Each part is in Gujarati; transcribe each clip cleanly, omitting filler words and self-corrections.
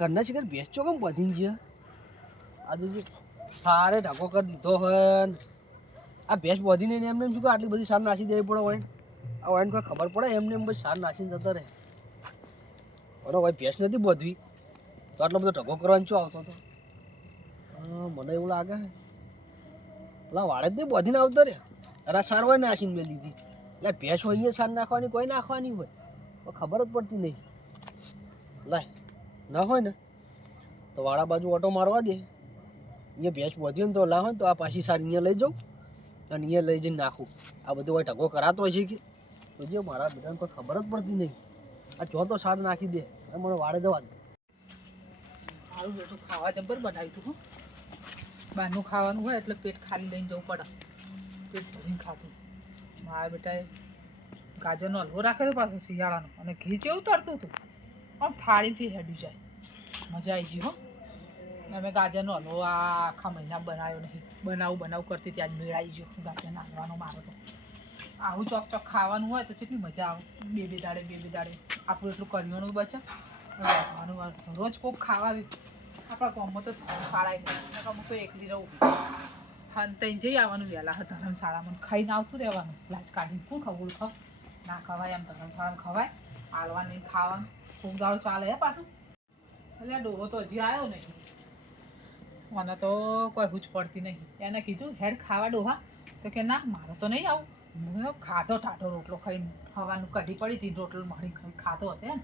ઘરના શિખર બેસજો કેમ બધી છે આજુ જે સારે ઢાકો કરી દીધો હોય આ ભેંસ બધીને એમને એમ શું કે આટલી બધી સાર નાસી દેવી પડે હોય આ હોય કોઈ ખબર પડે એમને એમ બસ સાર નાસીને જતા રહે બરાબર ભાઈ ભેંસ નથી બધવી તો આટલો બધો ઢગો કરવાનો શું આવતો હતો મને એવું લાગે પેલા વાળે જ નહીં બધીને આવતા રે અરે સાર હોય નાસીને મેં લીધી એટલે ભેંસ હોય અહીંયા સાર નાખવાની કોઈ નાખવાની હોય તો ખબર જ પડતી નહીં લાય ના હોય ને તો વાળા બાજુ ઓટો મારવા દે અહીંયા ભેંસ વધ્યો ને તો લા હોય ને તો આ પાછી સાર અહીંયા લઈ જાઉં અને અહીંયા લઈ જઈને નાખું આ બધું કોઈ ઢગો કરાતો હોય છે કે તો જે મારા બેટાને કોઈ ખબર જ પડતી નહીં આ જો તો સાર નાખી દે અને મને વાળે જવા દે સારું બેઠું ખાવા જબર બનાવ્યું હતું બહારનું ખાવાનું હોય એટલે પેટ ખાલી લઈને જવું પડે પેટ ભરીને ખાતું મારા બેટાએ ગાજરનો હલવો રાખ્યો પાછો શિયાળાનો અને ઘી જેવું તરતું હતું આમ થાળીથી હેડ્યું જાય મજા આવી ગઈ હો અમે ગાજરનો હલવો આખા મહિના બનાવ્યો નહીં બનાવું કરતી ત્યાં જ મેળાઈ ગયો ગાજર નાખવાનો મારો તો આવું ચોક ખાવાનું હોય તો કેટલી મજા આવે બે દાડે આપણું એટલું કરિયાણું બચે રોજ કોક ખાવા આપણા ગામમાં તો ધર્મશાળા નહીં અમુક તો એકલી રહું અને ત્યાં જઈ આવવાનું વહેલા ધર્મશાળામાં ખાઈને આવતું રહેવાનું લાજ કાઢીને કોણ ખવું ના ખવાય એમ ધર્મશાળામાં ખવાય હાલવા નહીં ખાવાનું ખૂબ દાડો ચાલે હે પાછું એટલે ડોહો તો હજી આવ્યો નહીં મને તો કોઈ હૂચ પડતી નહીં એને કીધું હેડ ખાવા ડોહા તો કે ના મારે તો નહીં આવું ખાધો ટાઢો રોટલો ખાઈને હવાનું કઢી પડી હતી રોટલો મળી ખાધો હશે ને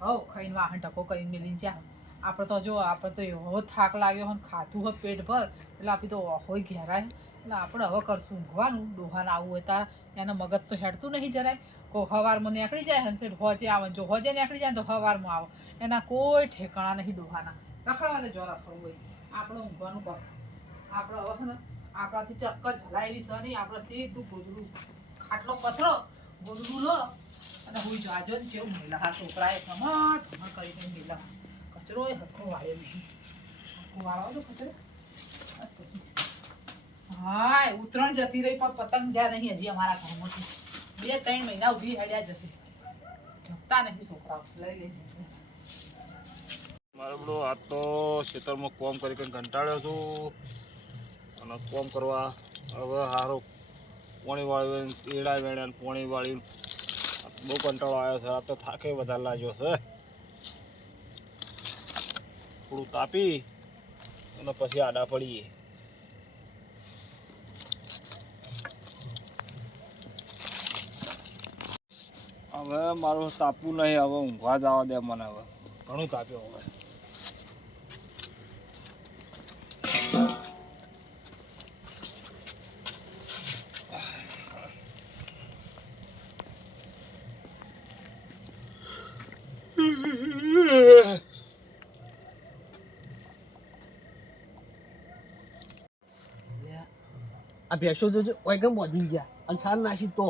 હવ ખાઈને વાહન ટકો કરીને મેલીને જ્યાં આપણે તો જો આપણે તો એવો થાક લાગ્યો હોય ખાધું હોય પેટ ભર એટલે આપણે તો હોય ઘેરાય એટલે આપણે હવે કરશું ઊંઘવાનું ડોહાને આવવું હોય તાર એના મગજ તો હેડતું નહીં જરાય કોઈ સવારમાં નીકળી જાય હંસેટ હોજે આવે જો હોજે નીકળી જાય તો સવારમાં આવે એના કોઈ ઠેકાણા નહીં ડોહાના રખડવા દે જો રખડવું હોય આપણે ઊંઘવાનું કર આપણે હવે ને આપણાથી ચક્કર ઝલાવી છે નહીં આપણે સીધું ગોદડું ખાટલો પથરો ગોદડું લો અને હું જાજો ને જેવું મેલા હા છોકરાએ ધમણ કરીને મેલા કચરો એ હરખો વાળ્યો નહીં હરખો વાળો તો કચરો પછી હા ઉત્તરાયણ જતી રહી પણ પતંગ જ્યાં નહીં હજી અમારા ઘરમાંથી 2-3 મહિના ઉભી હેડ્યા જશે જપતા નહીં છોકરાઓ લઈ લેશે મારે બધો આજ તો ખેતરમાં કોમ કરી કંટાળ્યો છું અને કોમ કરવા હવે સારું પોણી વાળ્યું એડા વેણ્યા પોણી વાળ્યું બહુ કંટાળો આવ્યો છે આ તો થાકે વધારે લાગ્યો છે થોડું તાપી અને પછી આડા પડીએ હવે મારું તાપવું નહીં હવે ઊંઘવા જવા દે મને હવે ઘણું તાપ્યો હવે આ ભેંસો જોજો કોઈ કેમ બોધી ગયા અને સાર નાસી તો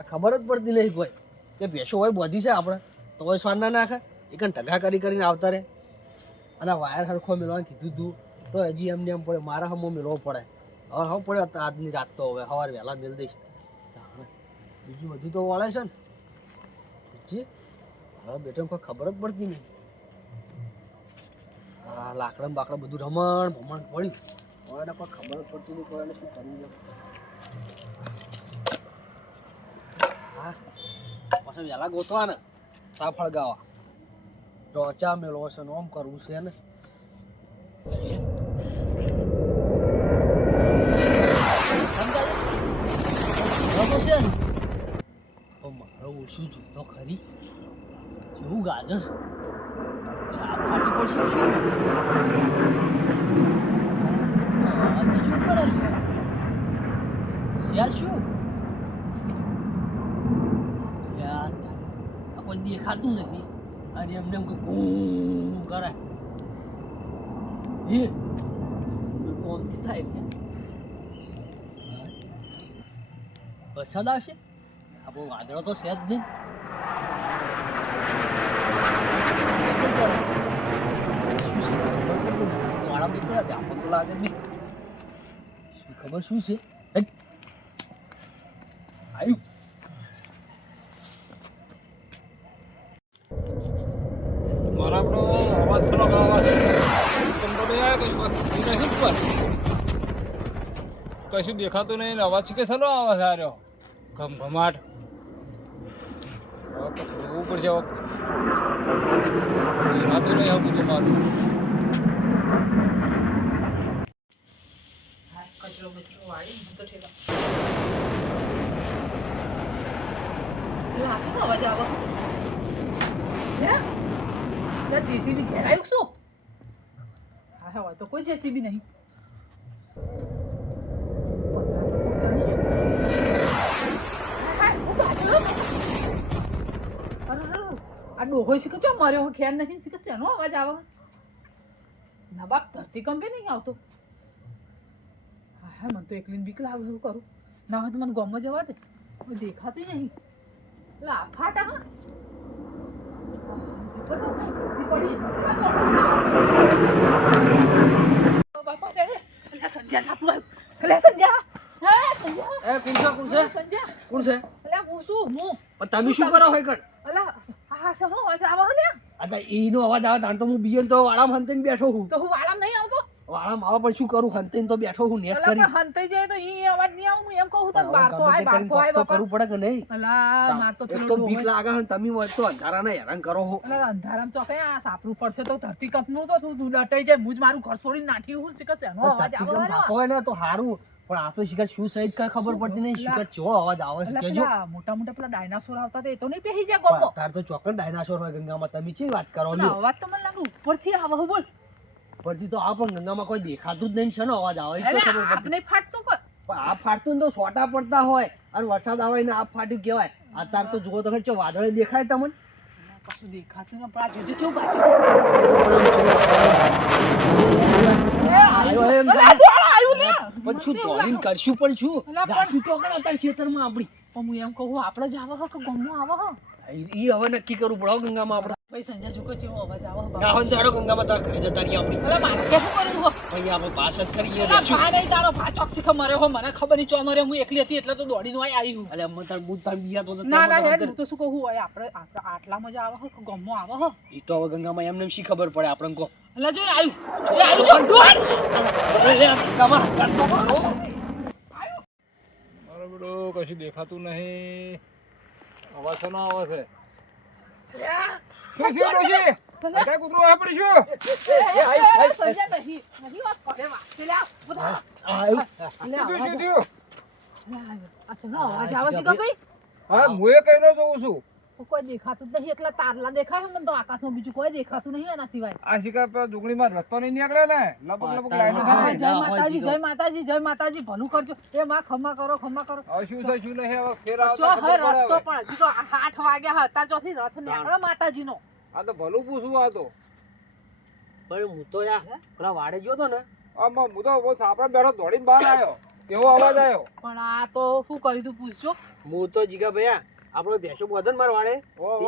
ખબર જ પડતી નહીં કોઈ કે ભેંસો હોય બોધી છે આપણે તો હોય સાર ના નાખે એ કંઈ ઢગા કરીને આવતા રહે અને વાયર સરખો મેળવાનું કીધું તું તો હજી એમને એમ પડે મારા હમો મેળવો પડે હવે પડે આજની રાત તો હવે સવાર વહેલા મેળ દઈશ બીજું બધું તો વળે છે ને જી હવે બેટા કોઈ ખબર જ પડતી નહીં હા લાકડા બાકડા બધું રમણ ભમણ પડ્યું હવે એને કોઈ ખબર જ પડતી નહીં કોઈ એને શું કરવું છે હા પછી વહેલા ગોતવા ને સાફળ ગાવા ટોચા મેળવો છે ઓમ કરવું છે ને મારો ઓછું જોતો ખરી જેવું ગાજર ફાટી પડશે શું કરે શું કોઈ દેખાતું નથી અને એમને એમ કે ઘૂ કરાય એ કોમથી થાય વરસાદ આવશે આપણો વાદળો તો છે જ નહીં મારા મિત્ર આપણને તો લાગે નહીં શું ખબર શું છે આવ્યું મારા આપણો અવાજ સનો ગાવા છે તમને નહીં આવે કશું નહીં ઉપર કશું દેખાતું નહીં ને અવાજ કે સનો આવે છે આર્યો ઘમઘમાટ જોવું પડશે દેખાતું નહીં આવું બધું મારું કચરો બચરો વાળી હું તો ઠેલા હાસી અવાજ આવે હે જેસીબી ઘેરાયું શું હા હવે તો કોઈ જેસીબી નહીં આ ડોહો શીખો છો મર્યો ખ્યાલ નથી શીખે શેનો અવાજ આવે ના બાપ ધરતી કંપે નહીં આવતો હા મને તો એકલીને બીક લાગે શું કરું ના હોય તો મને ગમો જવા દે કોઈ દેખાતું નહીં એટલે આ ફાટા હા બાપા દે સંજ્યા છાપું આવ્યું એટલે સંજ્યા હે સંજ્યા એ કોણ છે સંજ્યા કોણ છે એટલે હું શું હું પણ તમે શું કરો હોય કણ અલા હા શેનો અવાજ આવે ને આ એનો અવાજ આવે તાણ તો હું બીજો તો વાળામાં હંતઈને બેઠો હું તો હું વાળામાં નહીં આવતો વાળામાં આવે પણ શું કરું હંતઈને તો બેઠો હું નેટ અલા કરી પણ હંતાઈ જાય તો ઈ અવાજ નહીં આવે હું એમ કહું તને બાર તો આય તો બાપા કરવું પડે કે નહીં અલા માર તો એક પેલો તો ડોહો બીક લાગે છે ને તમે હોય તો અંધારાને હેરાન કરો છો અલા અંધારામ તો કઈ આ સાપરું પડશે તો ધરતી કંપનું તો તું ડટાઈ જાય મુજ મારું ઘર છોડીને નાઠી હું શીખે છે એનો અવાજ આવે ધરતીકંપ થતો હોય ને તો સારું પણ આ તો શિકાર શું સહિત કઈ ખબર પડતી નહીં શિકાર કેવો અવાજ આવે છે અલા કેજો પેલા મોટા મોટા પેલા ડાયનાસોર આવતા હતા એ તો નહીં પહેરી જાય ગોપો તાર તો ચોક્કસ ડાયનાસોર હોય ગંગામાં તમે ચી વાત કરો અલા લ્યો અવાજ તો મને લાગે ઉપરથી આવે હો બોલ પરથી તો આ પણ ગંગામાં કોઈ દેખાતું જ નહીં શેનો અવાજ આવે એ તો અલા ખબર પડતી આપને ફાટતો કર પણ આ ફાટતું ને તો સોટા પડતા હોય અને વરસાદ આવે ને આ ફાટ્યું કહેવાય આ તાર તો જુઓ તો ખરી વાદળે દેખાય તમને કશું દેખાતું ન પણ આ જોજો કેવું ગાચો આયો એમ અલા દોડ આવ્યું લે પણ શું દોડીને કરશું પણ શું અલા પણ- ગાચું ચોકડા તાર ખેતરમાં આપણી પણ હું એમ કહું આપણે જ આવે કે ગમો આવે હો ઈ હવે નક્કી કરવું પડે હો ગંગામાં આપણે ભાઈ સંજય જોકો કેવો અવાજ આવે ના હોય તો હાલો ગંગામાં તાર ઘરે જતા રહીએ આપણી અલા મારે કે શું કરવું હો ભાઈ આપણે પાસ જ કરીએ અલા ભા નહીં તારો ભા ચોક શીખે મરે હો મને ખબર નહીં ચો મરે હું એકલી હતી એટલે તો દોડીને આય આવી હું અલે અમને તાર બુત તાર બિયા તો ના ના હેડ હું તો શું કહું હોય આપણે આટલામાં જ આવે હો કે ગમો આવે હો ઈ તો હવે ગંગામાં એમને શી ખબર પડે આપણને કહો અલા જો આવ્યું એ આવ્યું જો મારો બેડો કશું દેખાતું નહીં અવાજ શેનો આવે છે શું થયું ડોશી કઈ કૂતરું આવે પડી શું સંજય નહીં વાત પડે વાત લે બધા શું થયું આ શું અવાજ આવે છે કે ભાઈ હા હું એ કહીને જોઉં છું કોઈ દેખાતું જ નહીં એટલે તારલા દેખાય મને તો આકાશમાં બીજું કોઈ દેખાતું નહીં એના સિવાય આ શિકાર પર ડુંગળીમાં રસ્તો નહીં નીકળે ને લપક લપક લાઈન હા, થાય જય માતાજી જય માતાજી ભલું કરજો એ માં ખમા કરો હવે શું થાય શું નહીં હવે ફેર ચો આવતા હે ખબર પડે રસ્તો પણ હજી તો 8 વાગ્યા હતા ચોથી રથ નીકળ્યો માતાજીનો આ તો ભલું પૂછવું આ તો પણ હું તો યાર પેલા વાડે ગયો તો ને આમાં હું તો બહુ સાપડા બેઠો દોડીને બહાર આવ્યો કેવો અવાજ આવ્યો પણ આ તો શું કર્યું તું પૂછજો હું તો જીગા ભૈયા આપણો ભેંસો બોધન માર વાડે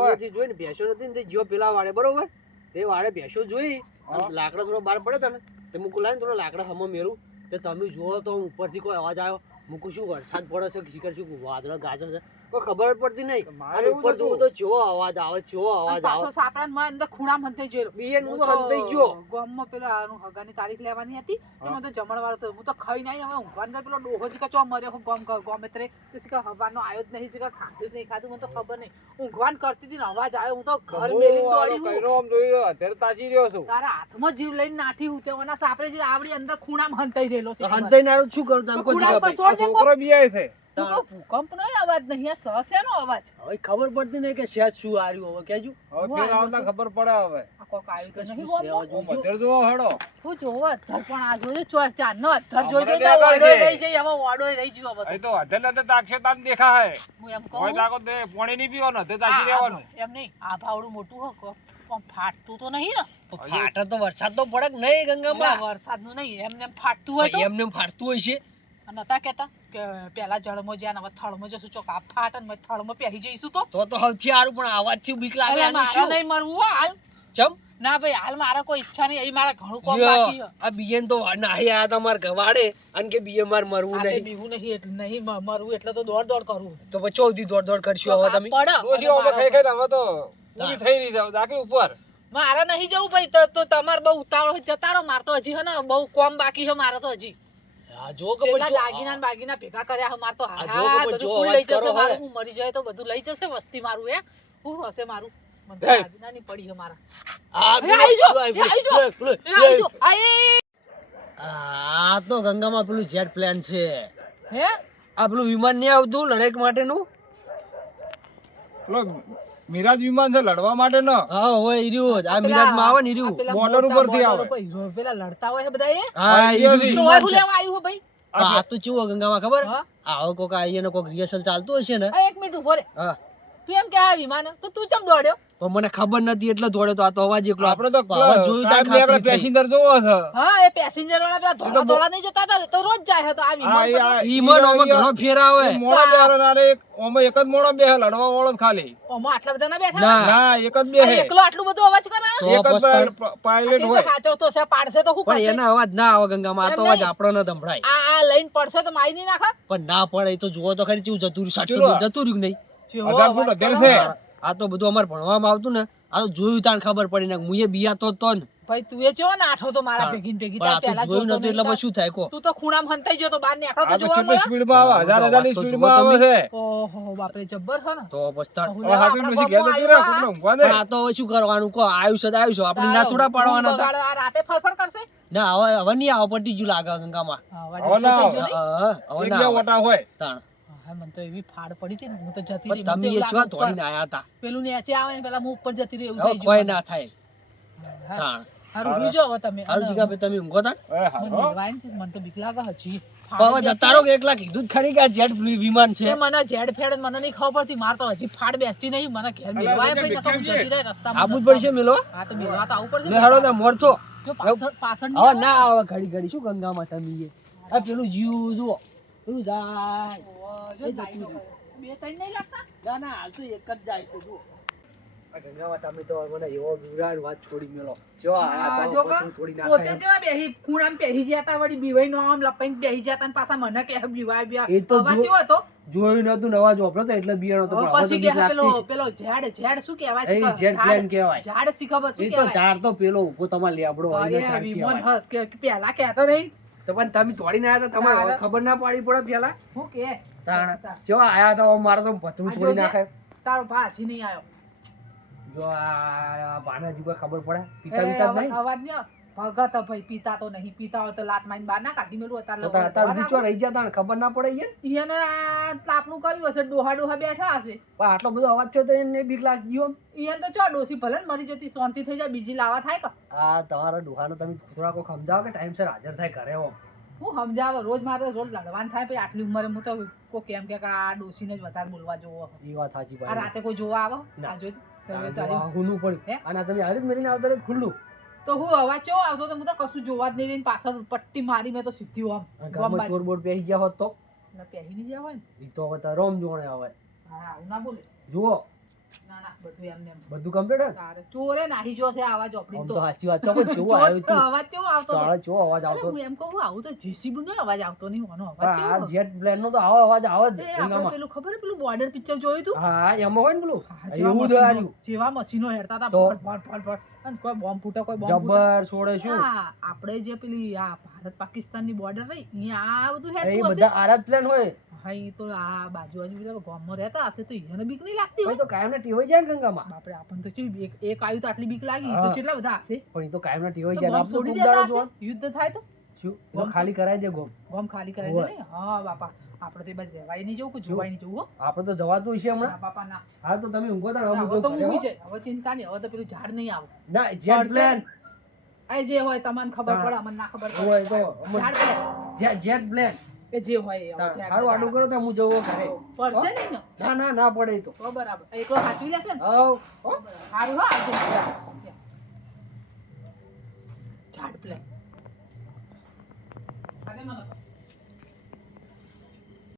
તેથી જોઈને ભેંસો નથી ને તે જીઓ પેલા વાડે બરોબર તે વાડે ભેંસો જોઈ અને લાકડા થોડો બહાર પડે તને તે મુકુ લાઈને થોડો લાકડા હમો મેરું તે તમે જુઓ તો ઉપરથી કોઈ અવાજ આવ્યો મુકુ શું વરસાદ પડે છે શિખર શું વાદળ ગાજર છે કોઈ ખબર જ પડતી નહીં અને ઉપર જોવું તો ચેવો અવાજ આવે ચેવો અવાજ પાછો આવે સાપરાન માં અંદર ખૂણા મંથઈ જોયો બીએન હું તો હંતાઈ ગયો ગામમાં પેલા હગાની તારીખ લેવાની હતી એમાં તો જમણવાર હતો હું તો ખાઈ નહીં હવે ઊંઘવાન પેલો ડોહો છે કે ચો મર્યો હું ગમે તે તો શીખા હવાનો આવ્યો જ નહીં શીખા ખાધું જ નહીં ખાધું મને તો ખબર નહીં ઊંઘવાન કરતી હતી ને અવાજ આવ્યો હું તો ઘર મેલી દોડી હું કઈનો આમ જોઈ અત્યારે તાજી રહ્યો છું તારા હાથમાં જીવ લઈને નાઠી હું તેઓના સાપરે જે આવડી અંદર ખૂણામાં હંતાઈ રહેલો છે હંતાઈ નારું શું કરું તમે કોઈ ખૂણા જીગા ઉપર ભાઈ છોડ દે છોકરો બીઆય છે તું તો ભૂકંપનો અવાજ નહીં આ સહસેનો અવાજ હવે ખબર પડતી નહીં કે શેજ શું આર્યું હવે કેજો હવે ફેર આવતા ખબર પડે હવે આ કોક આવ્યું તો નહીં શું ગોમમાં? સેવા જોજો. મધર જોવો હડો હું જોવો અધર પણ આ જોજો ચારનો અધર અમારે જોઈ દેખાય જોઈ છે. રહી જઈ હવે ઓડોય રહી ગયો હવે અહીં તો અધર ને તાકશે તાન દેખાય હું એમ કોઈ કહું તાકો દે પાણી નહીં પીવાનું અધર તાજી રહેવાનું એમ નહીં આ ભાવડું મોટું હો પણ ફાટતું તો નહીં ને તો ફાટે તો વરસાદ તો પડે કે નહીં ગંગામાં વરસાદનું નહીં એમને એમ ફાટતું હોય તો એમને ફાટતું હોય છે અને નતા કહેતા કે પેલા જળમાં જ્યાં હવે થળમાં જશું ચોક આ ફાટ અને થળમાં પહેરી જઈશું તો તો સૌથી સારું પણ અવાજથી બીક લાગે એટલે આનું મારે શું? નહીં મરવું હો હાલ ચમ ના ભાઈ હાલ મારે કોઈ ઈચ્છા નહીં અહીં મારે ઘણું કોમ લ્યો, બાકી છે. આ બીએન તો નાહી આયા તમાર ગવાડે અને કે બીએ માર મરવું આ તે નહીં બીવું નહીં એટલે નહીં મરવું એટલે તો દોડ દોડ કરવું તો પછી ચૌથી દોડ દોડ કરશું હવે તમે પડે ડોશી હવે થઈ ખાઈને હવે તો ઊભી થઈ રહી છે હવે જાકે ઉપર મારે નહીં જવું ભાઈ તો તમારે બહુ ઉતાવળ હોય જતા રહો. મારે તો હજી હે ને બહુ કોમ બાકી છે મારે તો હજી. હા જો કે કેટલા જો દાગીના ને બાગીના ભેગા કર્યા છે મારે તો. આ જો કે બધું જો કુલ અવાજ લઈ જશે કરો મારું. હે. હું મરી જાય તો બધું લઈ જશે વસ્તી મારું. શું હશે મારું? મને તો હે. દાગીનાની પડી છે મારા. આ એ આવી જો, પેલું, એ આવી જો. પેલું, એ આવી જો. આ એ આ તો ગંગામાં પેલું જેટ પ્લેન છે. હે આ પેલું વિમાન નહીં આવતું લડાઈ માટેનું. પેલો મિરાજ વિમાન છે લડવા માટે ન હા હોય ઈર્યું જ. આ મિરાજમાં આવે ને ઈર્યું. આ પેલા border મોટા ઉપરથી border આવે. ઉપર હીરો પેલા લડતા હોય છે બધા એ. હા ઈર્યું ઈર્યું. તો વિમાન હું છે. લેવા આવ્યું હો ભાઈ. આ તો ચેવું ગંગામાં ખબર હા? આવો કોક આઈને કોક રિહર્સલ ચાલતું હશે ને. આ એક મિનિટ ઉભો રે. હા તું એમ કે આ વિમાન તો તું ચમ દોડ્યો? પણ મને ખબર નથી એટલે દોડ્યો તો. આ તો અવાજ એકલો આપણે તો અવાજ જોયું તાર ખાતરી થઈ. પેસેન્જર જોવો છે હા એ પેસેન્જર વાળા પેલા ધોળા ધોળા નહીં જતા હતા ને, તો રોજ જાય હતો આ આ વિમાન પર. ઈમન ઓમાં ઘણો ફેર આવે. મોણો બેહારો ના રે ઓમાં એક જ મોણો બેહે લડવા વાળો જ ખાલી ઓમાં આટલા બધા ના બેઠા ના. ના એક જ આ બેહે એકલો આટલું બધું અવાજ કરે? તો એક જ પસ્તાળ. પાયલટ આ હોય હાચો તો છે પાડશે તો શું પણ કરશે? એના અવાજ ના આવે ગંગામાં. આ તો એમ અવાજ નહીં. આપણો ન સંભળાય. આ લઈને પડશે તો મારી નહીં નાખે? પણ ના પડે એ તો જુઓ તો ખરી કેવું જતું રહ્યું. ચલો. સાટલું જતું રહ્યું કે નહીં. જેવો અઢાર ફૂટ અવાજ અત્યારે કરે. છે. આ તો બધું અમારે ભણવામાં આવતું ને. આ તો જોયું તાણ ખબર પડી ને મુએ બિયા તો ને. ભાઈ તું એ ચેવો ને આઠો તો મારા હા. ભેગી ને ભેગી. પણ આ તાર તો પહેલા જોયું જોતો નતું એટલે નહીં. પછી શું થાય કો. તું તો ખૂણામાં હંતાઈ ગયો તો બહાર નીકળો આ તો તો જોવા કેટલી મળે. સ્પીડમાં આવે હા, હજાર તો ની વાત તો સ્પીડમાં જુઓ આવે તમે. છે ઓહો બાપરે જબ્બર છે ને. તો પસ્તાળ. હું હવે લેવા હાથે આપણા પછી ઘેર ગામમાં જતી રહે આવ્યો કોકને આ. ઊંઘવા દે પણ આ તો હવે શું કરવાનું કો. આયુષ્ય તો આયુષ્ય આપણે ના થોડા પાડવાના હતા. બગાડો, આ રાતે ફરફર કરશે. ના હવે નહીં આવો પટી ગયું લાગે ગંગામાં. અવાજ હવે ના ઓછો થઈ ગયો નહીં? હવે એક ના બે આવે. ઓટા હોય તાણ. હા, મને તો એવી ફાડ પડી હતી ને હું તો જતી પણ રહી. તમે મને એ તો છવા એવું તોડીને લાગે આયા હતા. પેલું નીચે આવે ને પેલા હું ઉપર જતી રહી એવું હવે થઈ કોઈ ગયું. ના થાય. હા, તાણ. હારું હુઈ જાઓ હવે તમે. હારું અને જીગા ભાઈ તમે ઊંઘો તાણ. એ મને હારો નીંદવાય ને મને તો બીક લાગે હજી. પણ હવે જતા રહો કે એકલા કીધું જ ખરી કે આ જેટ વિમાન છે. એ મને ઝેડ ફેડ મને નહીં ખબર પડતી. મારે તો હજી ફાડ બેસતી નહીં. મને ઘેર મિલવાય તો ભાઈ, નકર હું કે જતી રહી રસ્તામાં. આબુ જ પડશે મેલો. હા તો મિલવા તો આવું પડશે. લે હાલો ત્યાં મોરતો. જો પાછળ નહીં હવે આવે ના ને. આવે ઘડી ઘડી શું ગંગામાં તમે આ પેલું જીવ જુઓ પેલું જાય. ઓહ, જો એ જતું લાઈનો રહ્યું. કરે. બે ત્રણ નહીં લાગતા? ના ના હાલ તો એક જ જાય છે જુઓ. આ ગંગામાં તમે તો મને એવો વિરાટ વાત છોડી મેલો. જો હા, જો કે થોડી પોતે નાખે. જેવા બેહી ખૂણામાં પહેરી જતા વળી બીવાઈ નો આમ લપાઈને બેહી જતા ને પાછા મને કે બીવાય એ બીવા. તો અવાજ જો- કેવો હતો? જોયું નતું નવા ચોપડો તો એટલે બિયાણો તો હવે પણ હવે તો પછી બીક કે પેલો લાગતી છે. પેલો ઝાડ શું કહેવાય? એ શીખો? જેટ પ્લેન કહેવાય. ઝાડ શીખો શું એ તો કહેવાય? ઝાડ તો પેલો ઊભો તમારે લેબડો હોય ને અરે ઝાડ વિમન કહેવાય. કે પહેલા કહેતો નહીં. તો પણ તમે તોડીને આયા તો તમારે તારે- ખબર ના પાડી પડે પેલા. હું કે તાણ. જો આયા તો મારો તો ભથરું આ છોડી જોજે. નાખે. તારો ભા હજી નહીં આવ્યો. જો આ ભાના જુગા ખબર પડે એ પિતા પિતા અવા- નહીં અવાજ નહીં આવે. ભગત ભાઈ પીતા તો નહીં. પીતા હોય તો લાત મારીને બહાર ના કાઢી મેલું તો તાર સુધી ચો રહી જતા ને ખબર ના પડે યાર. એને આ તાપણું કર્યું હશે. ડોહા ડોહા બેઠા હશે. પણ આટલો બધો અવાજ થયો તો એને બીક લાગી ગયો. ઈયન તો ચો ડોસી ભલે ને મરી જતી શાંતિ થઈ જાય બીજી લાવા થાય કે આ તમારા ડોહાનો તમે થોડા કોઈ સમજાવો કે ટાઈમસર હાજર થાય ઘરે હો. હું સમજાવ રોજ મારે રોજ લડવાનું થાય પછી આટલી ઉંમરે હું તો કોઈ કેમ કે આ ડોસીને જ વધારે બોલવા જોવો. એ વાત સાચી આ ભાઈ. રાતે કોઈ જોવા આવે? ના. આ જોઈ તારે તો જો આ હુનું પડ્યું. હે? અને આ તમે આવી જ મરીને આવતા રહે ખુલ્લું. તો હું અવાજ કેવો આવતો તો હું તો કશું જોવા જ નહીં રહીને પાછળ પટ્ટી મારી મેં તો સીધી આમ અને ગોમ ઘરમાં બાજુ. ચોર બોર બેસી ગયા હોત તો એટલે પહેરી નહીં જવાય ને. ઈ તો હવે તારે રોમ જોણે આવે. હા આવું ના બોલે. જુઓ ના ના બધું એમને એમ. બધું કમ્પ્લીટ. તારે ચોરે નાહી જો છે આવાજ ઓપડી આમ તો તો સાચી વાત છે પણ જેવું આવ્યું તું અવાજ કેવો આવતો હતો? તારે જેવો અવાજ અરે આવતો. હું એમ કહું આવું તો જેસીબી નો અવાજ આવતો નહીં. આનો પણ અવાજ આ કેવો? જેટ પ્લેન નો તો આવો અવાજ આવે જ એ આપણે ગંગામાં. પેલું ખબર હે પેલું બોર્ડર પિક્ચર જોયું તું? હા એમાં હોય ને પેલું હા, જેવા એવું જ મશીનો- આવ્યું. જેવા મશીનો હેડતા હતા તો? ફટ ફટ ફટ ફટ અને કોઈ બોમ્બ ફૂટે કોઈ બોમ્બ ફૂટે. જબ્બર છોડે શું હા, આપણે જે પેલી આ ભારત પાકિસ્તાનની બોર્ડર રહી અહીંયા આ બધું એ હેડતું હશે. બધા આરા જ પ્લેન હોય. હા ઈ તો આ બાજુ બાજુ બધા ગામમાં રહેતા હશે તો એને બીક નહીં લાગતી ભાઈ હોય. તો કાયમ ના ટીવાઈ જાય ને ગંગામાં. બાપરે આપણને તો ચેવી બીક. એક આવ્યું તો આટલી બીક લાગી તો હા. કેટલા બધા હશે? પણ એ તો કાયમ ના ટીવાઈ તો જાય. બોમ્બ આપણે છોડી ખૂબ દેતા દાડો હશે. યુદ્ધ થાય તો શું એ તો બોમ્બ ખાલી કરાય દે ગોમ. બોમ્બ ખાલી કરાવી દે ને. હા બાપા આપણે તો એ બાજુ રહેવાય નહીં જવું કે જોવાય નહીં જવું હો. આપણે તો જવાતું છે ના હમણાં. બાપા ના. હા તો તમે ઊંઘો તાર ના, હવે હવે તો હું હું ઘરે જાય. હવે ચિંતા નહીં. હવે તો પેલું ઝાડ નહીં આવે. ના જેટ પ્લેન આ જે હોય તમને ખબર હા. પડે અમને ના ખબર હોય પડે. તો ઝાડ પ્લેન. જેટ પ્લેન એ જે હોય એ હવે ઝાડ સારું આડું કરો તો હું જવો ઘરે. પડશે નહીં ને? ના ના ના પડે ઈ તો. તો બરાબર એકલો સાચવી લેશે ને? હવ સારું હા આવજો. ઝાડ પ્લેન. અરે મને